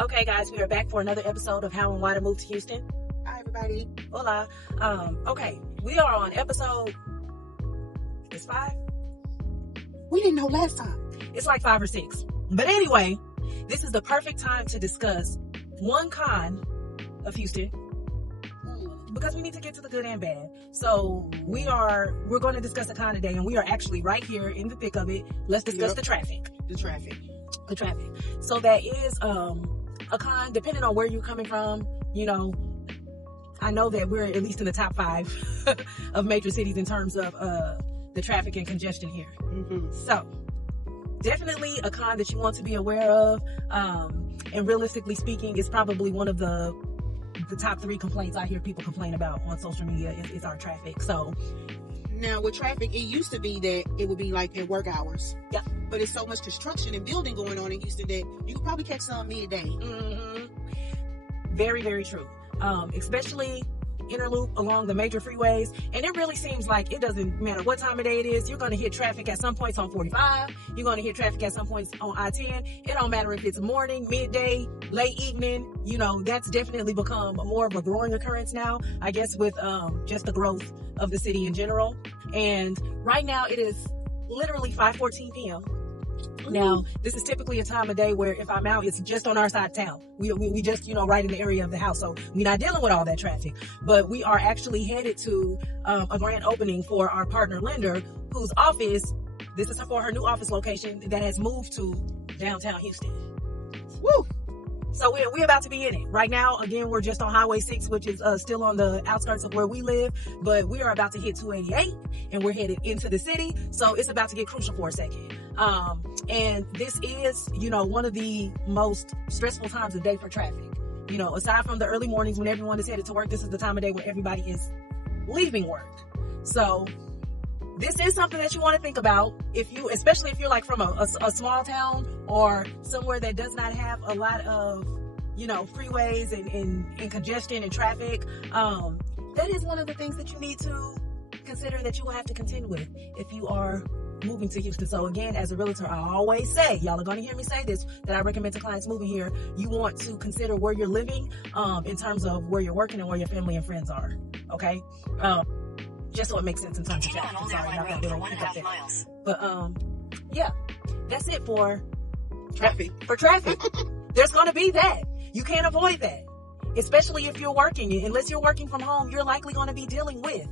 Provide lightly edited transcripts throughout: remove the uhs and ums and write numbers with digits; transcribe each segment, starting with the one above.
Okay, guys, we are back for another episode of How and Why to Move to Houston. Hi, everybody. Hola. Okay, we are on episode. It's 5. We didn't know last time. It's like 5 or 6. But anyway, this is the perfect time to discuss one con of Houston because we need to get to the good and bad. So we're going to discuss the con today, and we are actually right here in the thick of it. Let's discuss the traffic. The traffic. So that is a con, depending on where you're coming from. You know, I know that we're at least in the top 5 of major cities in terms of the traffic and congestion here. So definitely a con that you want to be aware of. And realistically speaking, it's probably one of the top 3 complaints I hear people complain about on social media is our traffic. So now with traffic, it used to be that it would be like in work hours. Yeah. But it's so much construction and building going on in Houston that you could probably catch some midday. Very, very true. Especially interloop along the major freeways, and it really seems like it doesn't matter what time of day it is, you're going to hit traffic at some points on 45, you're going to hit traffic at some points on I-10. It don't matter if it's morning, midday, late evening. You know, that's definitely become more of a growing occurrence now, I guess, with just the growth of the city in general. And right now it is literally 5:14 p.m. Now, this is typically a time of day where if I'm out, it's just on our side of town. We just, right in the area of the house. So we're not dealing with all that traffic. But we are actually headed to a grand opening for our partner lender, whose office, this is for her new office location that has moved to downtown Houston. Woo! So we're about to be in it. Right now, again, we're just on Highway 6, which is still on the outskirts of where we live. But we are about to hit 288, and we're headed into the city. So it's about to get crucial for a second. And this is, one of the most stressful times of day for traffic. Aside from the early mornings when everyone is headed to work, this is the time of day when everybody is leaving work. So this is something that you want to think about, especially if you're like from a small town or somewhere that does not have a lot of, freeways and congestion and traffic. That is one of the things that you need to consider that you will have to contend with if you are moving to Houston. So again, as a realtor, I always say, y'all are going to hear me say this, that I recommend to clients moving here, you want to consider where you're living in terms of where you're working and where your family and friends are. Okay? Just so it makes sense in terms of traffic. I'm sorry about that little hiccup there. But yeah, that's it for Traffic. For traffic. There's going to be that. You can't avoid that. Especially if you're working. Unless you're working from home, you're likely going to be dealing with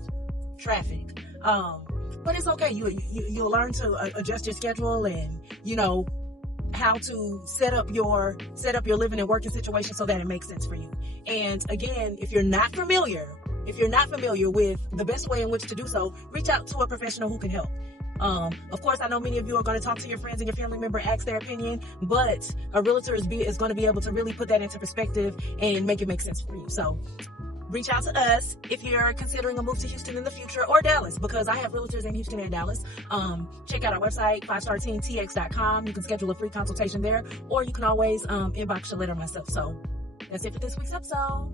traffic. But it's okay. You'll learn to adjust your schedule and, how to set up your living and working situation so that it makes sense for you. And again, if you're not familiar with the best way in which to do so, reach out to a professional who can help. Of course, I know many of you are going to talk to your friends and your family member, ask their opinion, but a realtor is going to be able to really put that into perspective and make it make sense for you. So reach out to us if you're considering a move to Houston in the future, or Dallas, because I have realtors in Houston and Dallas. Check out our website, 5starteamtx.com. You can schedule a free consultation there, or you can always inbox Shaletta or myself. So that's it for this week's episode.